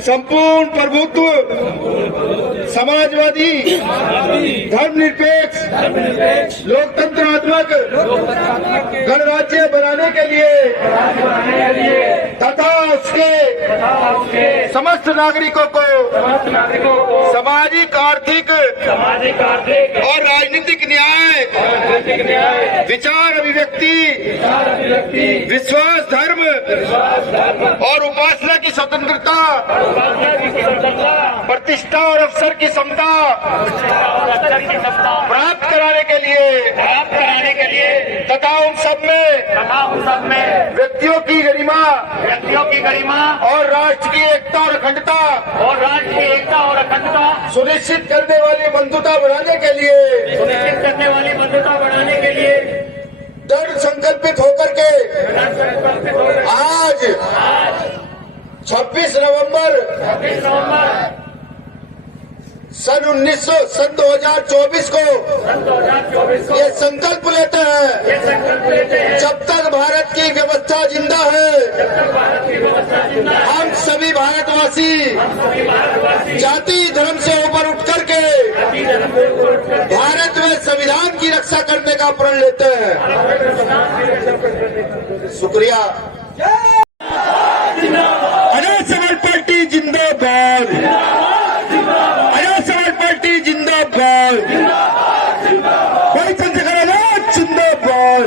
संपूर्ण प्रभुत्व, समाजवादी, धर्मनिरपेक्ष, लोकतंत्रात्मक गणराज्य बनाने के लिए तथा उसके समस्त नागरिकों को सामाजिक, आर्थिक और राजनीतिक न्याय, विचार अभिव्यक्ति, विश्वास, धर्म और उपासना की स्वतंत्रता, प्रतिष्ठा और अवसर की समता प्राप्त कराने के लिए तथा उन सब में व्यक्तियों की गरिमा और राष्ट्र की एकता और अखंडता सुनिश्चित करने वाली बंधुता बढ़ाने के लिए दृढ़ संकल्पित होकर के आज 26 नवंबर सन 2024 को ये संकल्प लेते हैं, जब तक भारत की व्यवस्था जिंदा है हम सभी भारतवासी जाति धर्म से ऊपर उठ करके भारत में संविधान की रक्षा करने का प्रण लेते हैं। शुक्रिया। आजाद समाज पार्टी जिंदाबाद, आजाद समाज पार्टी जिंदाबाद, गणतंत्र आजाद जिंदाबाद,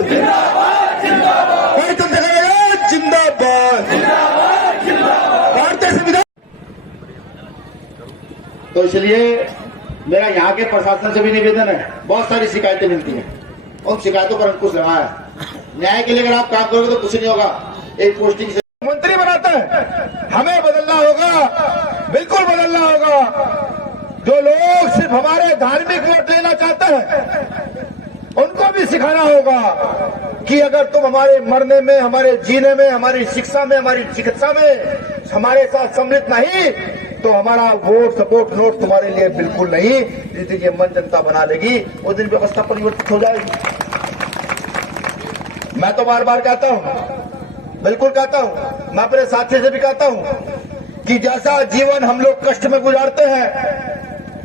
गणतंत्र आजाद जिंदाबाद, भारतीय संविधान। तो इसलिए मेरा यहाँ के प्रशासन से भी निवेदन है, बहुत सारी शिकायतें मिलती हैं, उन शिकायतों पर अंकुश लगाया है। न्याय के लिए अगर आप काम करोगे तो कुछ नहीं होगा। एक पोस्टिंग से मंत्री बनाते हैं, हमें बदलना होगा, बिल्कुल बदलना होगा। जो लोग सिर्फ हमारे धार्मिक वोट लेना चाहते हैं उनको भी सिखाना होगा कि अगर तुम हमारे मरने में, हमारे जीने में, हमारी शिक्षा में, हमारी चिकित्सा में हमारे साथ सम्मिलित नहीं तो हमारा वोट, सपोर्ट, नोट तुम्हारे लिए बिल्कुल नहीं। जिस दिन ये मन जनता बना लेगी उस दिन व्यवस्था परिवर्तित हो जाएगी। मैं तो बार बार कहता हूं, बिल्कुल कहता हूं, मैं अपने साथी से भी कहता हूं कि जैसा जीवन हम लोग कष्ट में गुजारते हैं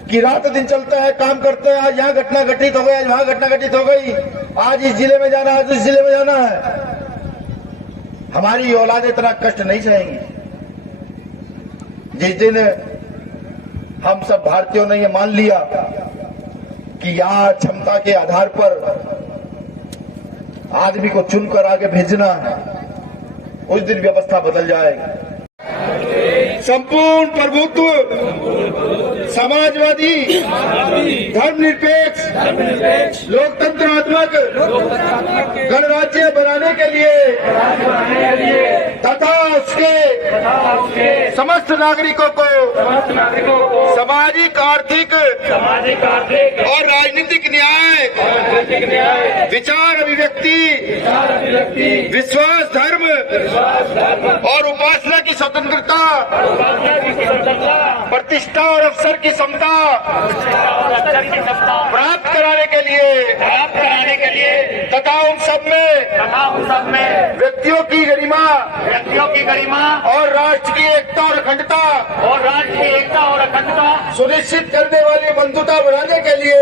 कि रात दिन चलते हैं, काम करते हैं, आज यहाँ घटना घटित हो गई, आज वहां घटना घटित हो गई, आज इस जिले में जाना है, आज उस जिले में जाना है, हमारी औलाद इतना कष्ट नहीं सहेंगी। जिस दिन हम सब भारतीयों ने ये मान लिया कि यहाँ क्षमता के आधार पर आदमी को चुनकर आगे भेजना है, उस दिन व्यवस्था बदल जाएगी। संपूर्ण प्रभुत्व, समाजवादी, धर्मनिरपेक्ष, लोकतंत्रात्मक गणराज्य बनाने के लिए तथा उसके समस्त नागरिकों को सामाजिक, आर्थिक और राजनीतिक न्याय, विचार अभिव्यक्ति, विश्वास, धर्म और उपासना की स्वतंत्रता, प्रतिष्ठा और अवसर की समता प्राप्त कराने के लिए तथा उन सब में व्यक्तियों की गरिमा और राष्ट्र की एकता और अखंडता सुनिश्चित करने वाली बंधुता बढ़ाने के लिए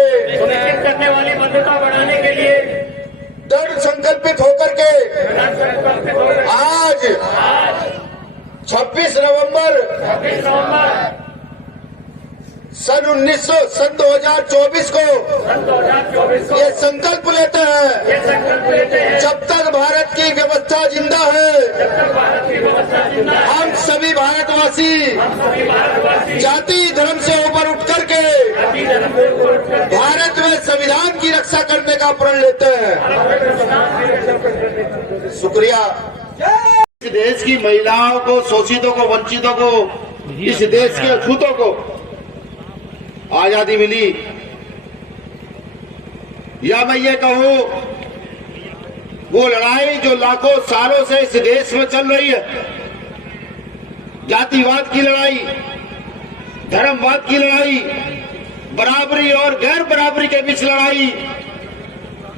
दृढ़ संकल्पित होकर के आज 26 नवंबर सन 2024 को ये संकल्प लेते हैं, जब तक भारत की व्यवस्था जिंदा है हम सभी भारतवासी जाति धर्म से ऊपर उठ करके भारत में संविधान की रक्षा करने का प्रण लेते हैं। शुक्रिया। इस देश की महिलाओं को, शोषितों को, वंचितों को, इस देश के अछूतों को आजादी मिली, या मैं ये कहूं वो लड़ाई जो लाखों सालों से इस देश में चल रही है, जातिवाद की लड़ाई, धर्मवाद की लड़ाई, बराबरी और गैर बराबरी के बीच लड़ाई,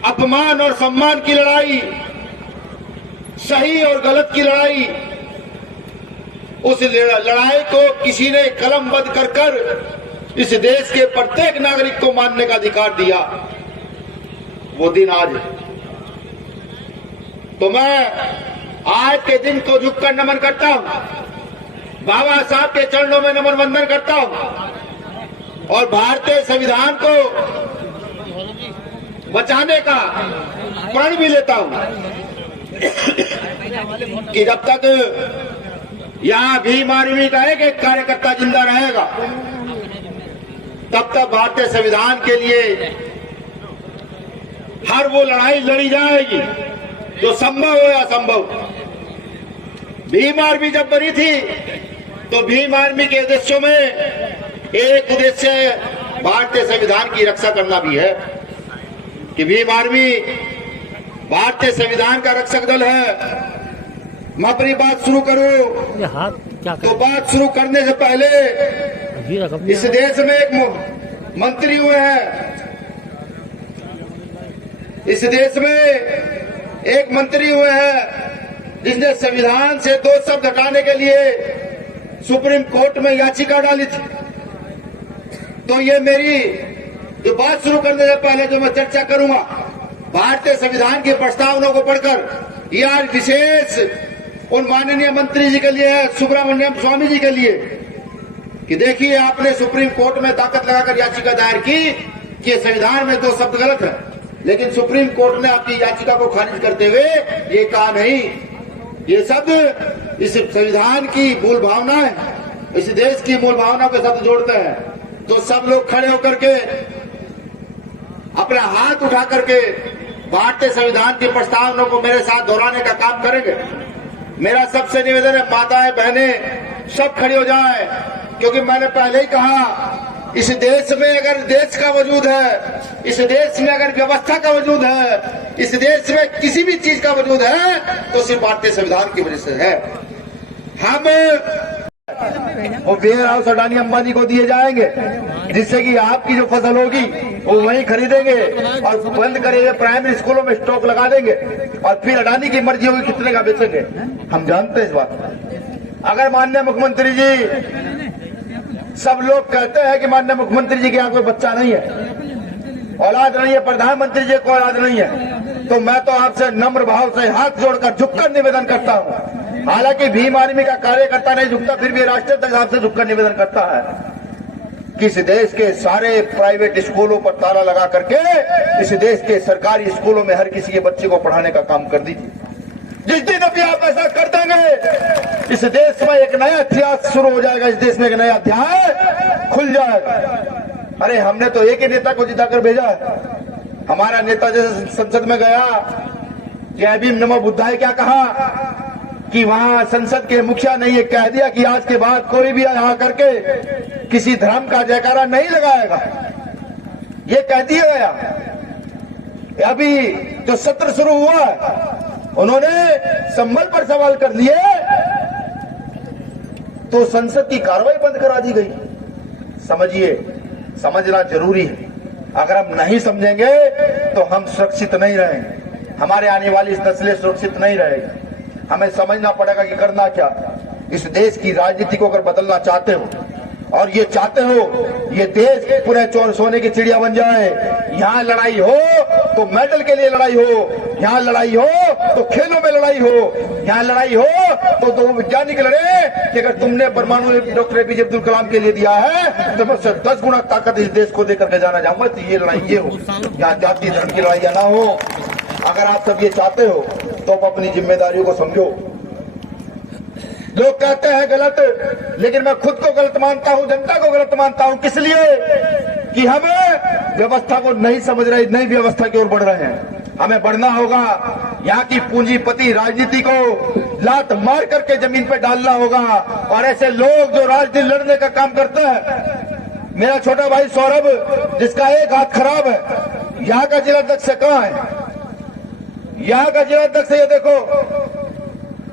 अपमान और सम्मान की लड़ाई, सही और गलत की लड़ाई, उस लड़ाई को किसी ने कलमबद्ध कर इस देश के प्रत्येक नागरिक को मानने का अधिकार दिया, वो दिन आज है। तो मैं आज के दिन को झुककर नमन करता हूं, बाबा साहब के चरणों में नमन वंदन करता हूं और भारतीय संविधान को बचाने का प्रण भी लेता हूं कि जब तक यहां भीम आर्मी का एक एक कार्यकर्ता जिंदा रहेगा, तब तक भारतीय संविधान के लिए हर वो लड़ाई लड़ी जाएगी जो संभव हो या असंभव। भीम आर्मी जब बनी थी तो भीम आर्मी के उद्देश्यों में एक उद्देश्य भारतीय संविधान की रक्षा करना भी है कि भीम आर्मी भारतीय संविधान का रक्षक दल है। मैं अपनी बात शुरू करूं तो बात शुरू करने से पहले इस देश में एक मंत्री हुए हैं, इस देश में एक मंत्री हुए हैं जिसने संविधान से 2 शब्द हटाने के लिए सुप्रीम कोर्ट में याचिका डाली थी। तो ये मेरी जो बात शुरू करने से पहले जो मैं चर्चा करूंगा भारतीय संविधान की प्रस्तावना को पढ़कर, यह विशेष उन माननीय मंत्री जी के लिए है, सुब्रमण्यम स्वामी जी के लिए, कि देखिए आपने सुप्रीम कोर्ट में ताकत लगाकर याचिका दायर की कि संविधान में 2 शब्द गलत है, लेकिन सुप्रीम कोर्ट ने आपकी याचिका को खारिज करते हुए ये कहा नहीं, ये शब्द इस संविधान की मूल भावना है, इस देश की मूल भावना पे शब्द जोड़ते हैं। तो सब लोग खड़े होकर के अपना हाथ उठा करके भारतीय संविधान की प्रस्तावना को मेरे साथ दोहराने का काम करेंगे। मेरा सबसे निवेदन है, माताएं बहनें सब खड़ी हो जाएं, क्योंकि मैंने पहले ही कहा इस देश में अगर देश का वजूद है, इस देश में अगर व्यवस्था का वजूद है, इस देश में किसी भी चीज का वजूद है तो सिर्फ भारतीय संविधान की वजह से है। हम वो वेयर हाउस अडानी अंबानी को दिए जाएंगे जिससे कि आपकी जो फसल होगी वो वहीं खरीदेंगे और बंद करेंगे, प्राइमरी स्कूलों में स्टॉक लगा देंगे और फिर अडानी की मर्जी होगी कितने का बेचेंगे। हम जानते हैं इस बात। अगर माननीय मुख्यमंत्री जी, सब लोग कहते हैं कि माननीय मुख्यमंत्री जी के यहाँ कोई बच्चा नहीं है, औलाद नहीं है, प्रधानमंत्री जी को औलाद नहीं है, तो मैं तो आपसे नम्र भाव से हाथ जोड़कर झुककर निवेदन करता हूँ। हालांकि भीम आर्मी का कार्यकर्ता नहीं झुकता, फिर भी राष्ट्रीय अध्यक्ष आपसे झुककर निवेदन करता है कि इस देश के सारे प्राइवेट स्कूलों पर ताला लगा करके इस देश के सरकारी स्कूलों में हर किसी के बच्चे को पढ़ाने का काम कर दीजिए। जिस दिन अभी आप ऐसा कर देंगे इस देश में एक नया इतिहास शुरू हो जाएगा, इस देश में एक नया अध्याय खुल जाएगा। अरे हमने तो एक ही नेता को जिताकर भेजा है। हमारा नेता जैसे संसद में गया, जय भीम नमो बुद्धाय क्या कहा कि वहां संसद के मुखिया ने ये कह दिया कि आज के बाद कोई भी यहाँ करके किसी धर्म का जयकारा नहीं लगाएगा, ये कह दिया गया। अभी जो सत्र शुरू हुआ उन्होंने संबल पर सवाल कर लिए तो संसद की कार्रवाई बंद करा दी गई। समझिए, समझना जरूरी है। अगर हम नहीं समझेंगे तो हम सुरक्षित नहीं रहेंगे, हमारे आने वाली नस्लें सुरक्षित नहीं रहेगी। हमें समझना पड़ेगा कि करना क्या। इस देश की राजनीति को अगर बदलना चाहते हो और ये चाहते हो ये देश पूरे चोर सोने की चिड़िया बन जाए, यहाँ लड़ाई हो तो मेडल के लिए लड़ाई हो, यहाँ लड़ाई हो तो खेलों में लड़ाई हो, यहाँ लड़ाई हो तो 2 वैज्ञानिक लड़े कि अगर तुमने परमाणु डॉक्टर APJ अब्दुल कलाम के लिए दिया है तो मैं 10 गुना ताकत इस देश को देकर के जाना चाहूंगा। तो ये लड़ाई ये हो, यहाँ जाति धर्म की लड़ाइयां ना हो। अगर आप सब ये चाहते हो तो आप अपनी जिम्मेदारियों को समझो। लोग कहते हैं गलत, लेकिन मैं खुद को गलत मानता हूं, जनता को गलत मानता हूं। किस लिए? कि हम व्यवस्था को नहीं समझ रहे, नई व्यवस्था की ओर बढ़ रहे हैं। हमें बढ़ना होगा, यहाँ की पूंजीपति राजनीति को लात मार करके जमीन पे डालना होगा और ऐसे लोग जो राजनीति लड़ने का काम करते हैं। मेरा छोटा भाई सौरभ जिसका एक हाथ खराब है, यहाँ का जिला अध्यक्ष कहाँ है? यहाँ का जिला अध्यक्ष ये देखो,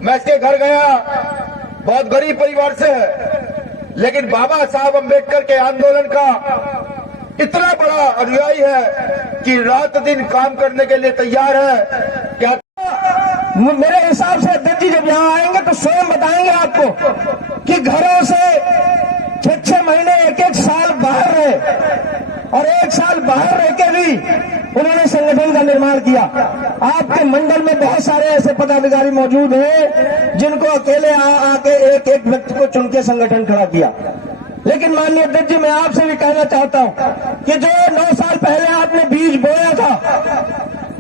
मैं इसके घर गया, बहुत गरीब परिवार से है, लेकिन बाबा साहब अम्बेडकर के आंदोलन का इतना बड़ा अनुयायी है कि रात दिन काम करने के लिए तैयार है। क्या मेरे हिसाब से अध्यक्ष जी जब यहाँ आएंगे तो स्वयं बताएंगे आपको कि घरों से 6-6 महीने 1-1 साल बाहर रहे और 1 साल बाहर रह के भी उन्होंने संगठन का निर्माण किया। आपके मंडल में बहुत सारे ऐसे पदाधिकारी मौजूद हैं जिनको अकेले आके एक एक व्यक्ति को चुन के संगठन खड़ा किया। लेकिन माननीय अध्यक्ष जी, मैं आपसे भी कहना चाहता हूं कि जो 9 साल पहले आपने बीज बोया था,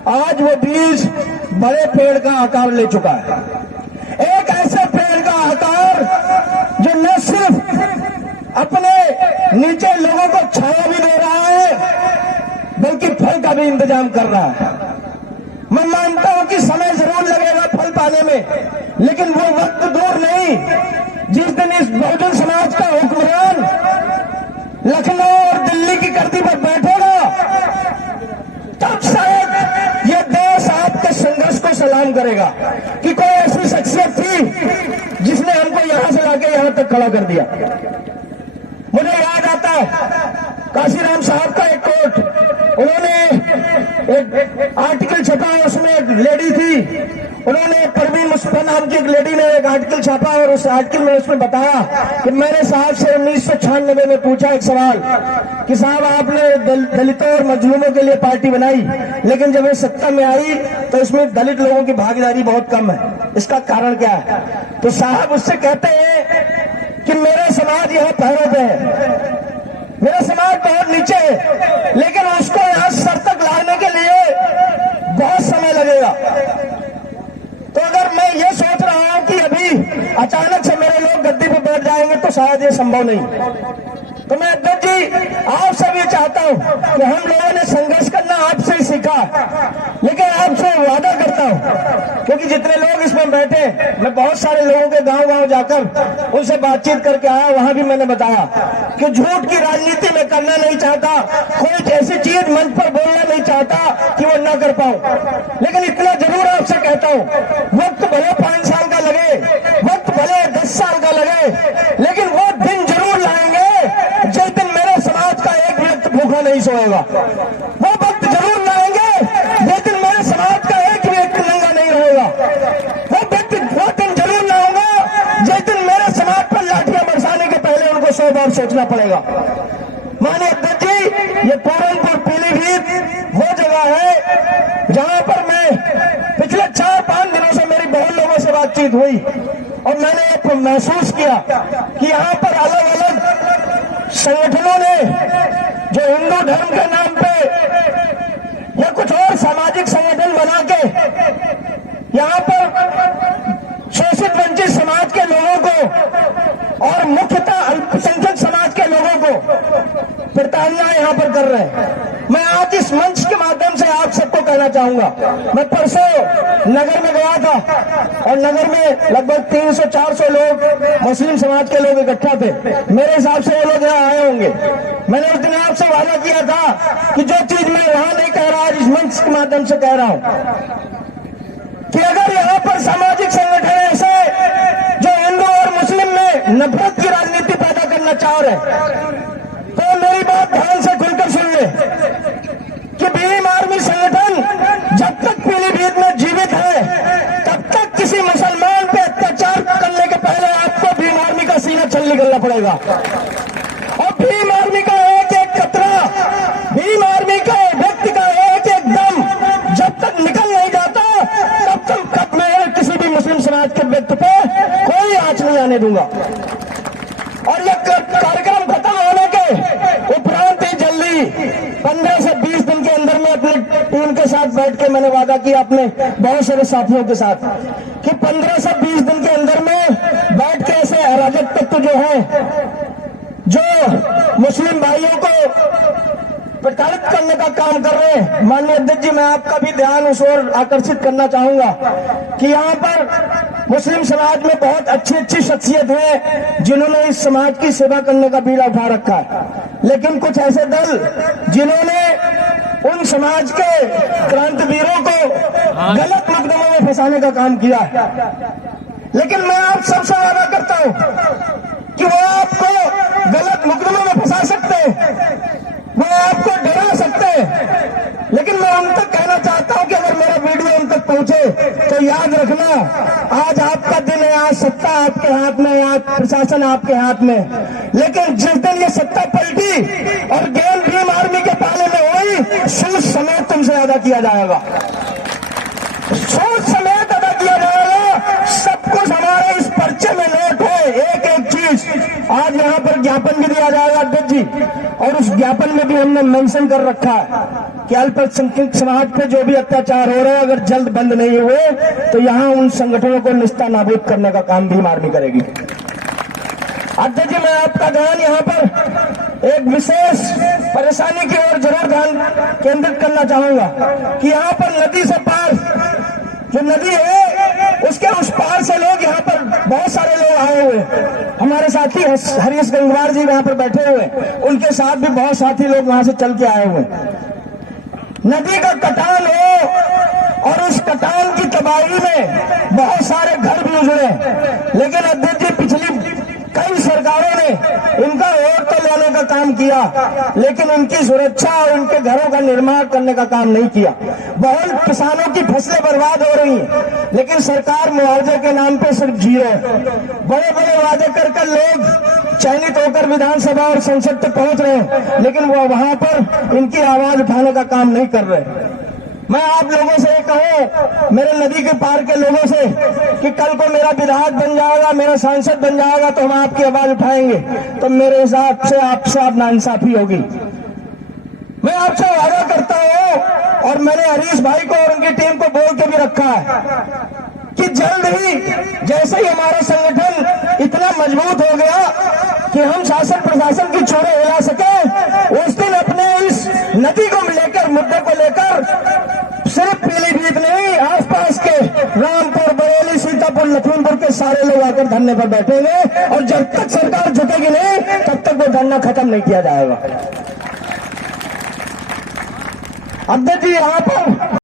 आज वो बीज बड़े पेड़ का आकार ले चुका है। एक ऐसे पेड़ का आकार जो न सिर्फ अपने नीचे लोगों को छाया भी दे रहा है बल्कि फल का भी इंतजाम कर रहा है। मैं मानता हूं कि समय जरूर लगेगा फल पाने में, लेकिन वो वक्त दूर नहीं जिस दिन इस बहुजन समाज का हुक्मरान लखनऊ और दिल्ली की धरती पर बैठेगा, तब शायद ये देश आपके संघर्ष को सलाम करेगा कि कोई ऐसी शख्सियत थी जिसने हमको यहां से लाके यहां तक खड़ा कर दिया। मुझे याद आता है काशीराम साहब का एक कोट, उन्होंने एक आर्टिकल छपा, उसमें एक लेडी थी, उन्होंने परवीन मुस्तफा नाम की एक लेडी ने एक आर्टिकल छापा और उस आर्टिकल में उसमें बताया कि मैंने साहब से 1996 में पूछा एक सवाल कि साहब आपने दलितों और मजलूमों के लिए पार्टी बनाई, लेकिन जब ये सत्ता में आई तो इसमें दलित लोगों की भागीदारी बहुत कम है, इसका कारण क्या है? तो साहब उससे कहते हैं कि मेरा समाज यहां पैरों पे है, मेरा समाज बहुत नीचे है, लेकिन उसको यहां सर तक लाने के लिए बहुत समय लगेगा। तो अगर मैं ये सोच रहा हूं कि अभी अचानक से मेरे लोग गद्दी पर बैठ जाएंगे तो शायद ये संभव नहीं। तो मैं अध्यक्ष जी आपसे भी चाहता हूं कि हम लोगों ने संघर्ष करना आपसे ही सीखा, लेकिन आपसे वादा करता हूं, क्योंकि जितने लोग इसमें बैठे, मैं बहुत सारे लोगों के गांव-गांव जाकर उनसे बातचीत करके आया, वहां भी मैंने बताया कि झूठ की राजनीति में करना नहीं चाहता, कोई ऐसी चीज मंच पर बोलना नहीं चाहता कि वो ना कर पाऊं, लेकिन इतना जरूर आपसे कहता हूं, वक्त भले 5 साल का लगे, वक्त भले 10 साल का लगे, लेकिन वो दिन जरूर लाएंगे जिस दिन मेरे समाज का एक व्यक्ति भूखा नहीं सोएगा। वो वक्त जरूर लाएंगे जिस दिन मेरे समाज का एक व्यक्ति नंगा नहीं रहेगा। वो दिन जरूर लाऊंगा जिस दिन मेरे समाज पर लाठियां बरसाने के पहले उनको 100 बार सोचना पड़ेगा। माननीय अध्यक्ष जी, ये पूरनपुर पीलीभीत वो जगह है जहां पर मैं पिछले 4-5 दिनों से मेरी बहुत लोगों से बातचीत हुई और मैंने महसूस किया कि यहाँ पर अलग अलग संगठनों ने जो हिंदू धर्म के नाम पे या कुछ और सामाजिक संगठन बना के यहाँ पर शोषित वंचित समाज के लोगों को और मुख्यतः अल्पसंख्यक समाज के लोगों को प्रताड़ना यहाँ पर कर रहे हैं। मैं आज इस मंच के माध्यम से आप सबको कहना चाहूंगा, मैं परसों नगर में गया था और नगर में लगभग 300-400 लोग मुस्लिम समाज के लोग इकट्ठा थे। मेरे हिसाब से वो लोग यहाँ आए होंगे। मैंने उस दिन आपसे वादा किया था कि जो चीज मैं वहां नहीं कह रहा, आज इस मंच के माध्यम से कह रहा हूं कि अगर यहाँ पर सामाजिक संगठन ऐसे जो हिंदू और मुस्लिम में नफरत की राजनीति पैदा करना चाह रहे तो मेरी बात ध्यान से खुलकर सुन ले कि भीम आर्मी संगठन जब तक पीलीभीत में जीवित है तब तक किसी मुसलमान पे अत्याचार करने के पहले आपको भीम आर्मी का सीना छल निकलना पड़ेगा। और भीम आर्मी का एक एक कतरा, भीम आर्मी का व्यक्ति का एक एक दम जब तक निकल नहीं जाता तब तक मैं किसी भी मुस्लिम समाज के व्यक्ति पे कोई आंच नहीं आने दूंगा। और यह कार्यक्रम खत्म होने के उपरांत ही जल्दी 15 से 20 दिन के अंदर में अपनी टीम के साथ बैठ के मैंने वादा किया अपने बहुत सारे साथियों के साथ कि 15 से 20 दिन के अंदर में बैठ के ऐसे अराजक तत्व जो है जो मुस्लिम भाइयों को प्रताड़ित करने का काम कर रहे हैं, माननीय अध्यक्ष जी मैं आपका भी ध्यान उस ओर आकर्षित करना चाहूंगा कि यहाँ पर मुस्लिम समाज में बहुत अच्छी अच्छी शख्सियत है जिन्होंने इस समाज की सेवा करने का बीड़ा उठा रखा है, लेकिन कुछ ऐसे दल जिन्होंने उन समाज के क्रांतिवीरों को गलत मुकदमों में फंसाने का काम किया है। लेकिन मैं आप सबसे वादा करता हूं कि वो आपको गलत मुकदमों में फंसा सकते हैं, वो आपको डरा सकते हैं, लेकिन मैं उन तक कहना चाहता हूं कि अगर मेरा वीडियो उन तक पहुंचे तो याद रखना, आज आपका दिन है, आज सत्ता आपके हाथ में, आज प्रशासन आपके हाथ में। लेकिन जिस दिन ये सत्ता पलटी और गेम भीम आर्मी के पाले में हुई, सूद समेत तुमसे अदा किया जाएगा, सूद समेत अदा किया जाएगा। सब कुछ हमारे इस पर्चे में नोट है, एक एक चीज। आज यहाँ पर ज्ञापन भी दिया जाएगा अध्यक्ष जी, और उस ज्ञापन में भी हमने मेंशन कर रखा है कि अल्पसंख्यक समाज पे जो भी अत्याचार हो रहे हैं, अगर जल्द बंद नहीं हुए तो यहाँ उन संगठनों को निस्ता नाबूद करने का काम भीम आर्मी करेगी। अध्यक्ष जी, मैं आपका ध्यान यहाँ पर एक विशेष परेशानी की ओर जरूर ध्यान केंद्रित करना चाहूंगा कि यहाँ पर नदी से पार जो नदी है उसके उस पार से लोग यहाँ पर बहुत सारे लोग आए हुए, हमारे साथी हरीश गंगवार जी यहाँ पर बैठे हुए, उनके साथ भी बहुत साथी लोग वहां से चल के आए हुए। नदी का कटान हो और उस कटान की तबाही में बहुत सारे घर भी उजड़े, लेकिन अध्यक्ष जी पिछली कई सरकारों ने इनका वोट तो लेने का काम किया, लेकिन उनकी सुरक्षा और उनके घरों का निर्माण करने का काम नहीं किया। बहुत किसानों की फसलें बर्बाद हो रही हैं, लेकिन सरकार मुआवजे के नाम पे सिर्फ जीरो। बड़े बड़े वादे कर कर लोग चयनित होकर विधानसभा और संसद तक पहुंच रहे हैं, लेकिन वो वहां पर इनकी आवाज उठाने का काम नहीं कर रहे। मैं आप लोगों से कहूं, मेरे नदी के पार के लोगों से, कि कल को मेरा विधायक बन जाएगा, मेरा सांसद बन जाएगा तो हम आपकी आवाज उठाएंगे, तो मेरे हिसाब से आपसे आप नाइंसाफी होगी। मैं आपसे वादा करता हूं, और मैंने हरीश भाई को और उनकी टीम को बोल के भी रखा है कि जल्द ही जैसे ही हमारा संगठन इतना मजबूत हो गया कि हम शासन प्रशासन की छोरें हिला सके, उस दिन अपने इस नदी को लेकर, मुद्दे को लेकर सिर्फ पीलीभीत नहीं, आसपास के रामपुर, बरेली, सीतापुर, लखीमपुर के सारे लोग आकर धरने पर बैठेंगे, और जब तक सरकार झुकेगी नहीं तब तक वो धरना खत्म नहीं किया जाएगा। अध्यक्ष जी, यहाँ पर